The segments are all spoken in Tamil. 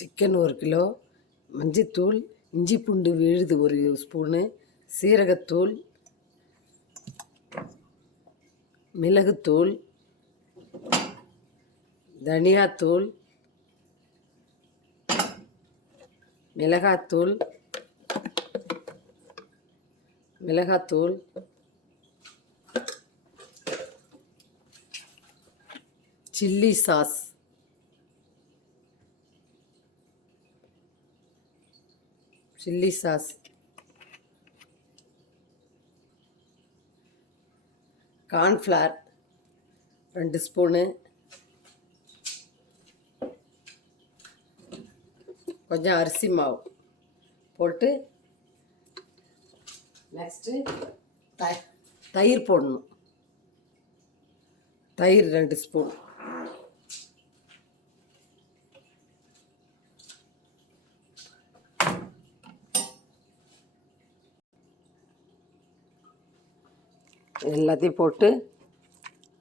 சிக்கன் ஒரு கிலோ மஞ்சத்தூள் இஞ்சி பூண்டு விழுது ஒரு ஸ்பூனு சீரகத்தூள் மிளகுத்தூள் தனியாத்தூள் மிளகாத்தூள் மிளகாத்தூள் chilli sauce. Chilli sauce. Cornflour ரெண்டு ஸ்பூனு. கொஞ்சம் அரிசி மாவு போட்டு நெக்ஸ்ட்டு த தயிர் போடணும். தயிர் ரெண்டு ஸ்பூன். எல்லாத்தையும் போட்டு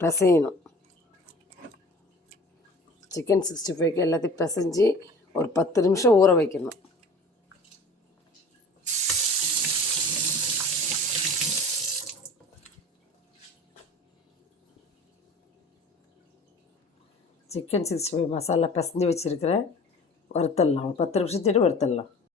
பிசையணும். சிக்கன் சிக்ஸ்டி ஃபைவ்க்கு எல்லாத்தையும் பிசைஞ்சு ஒரு பத்து நிமிஷம் ஊற வைக்கணும். சிக்கன் சிக்ஸ்டி ஃபைவ் மசாலா பிசைஞ்சு வச்சுருக்கிறேன் வறுத்தடலாம் ஒரு பத்து நிமிஷத்துட்டு வறுத்தடலாம்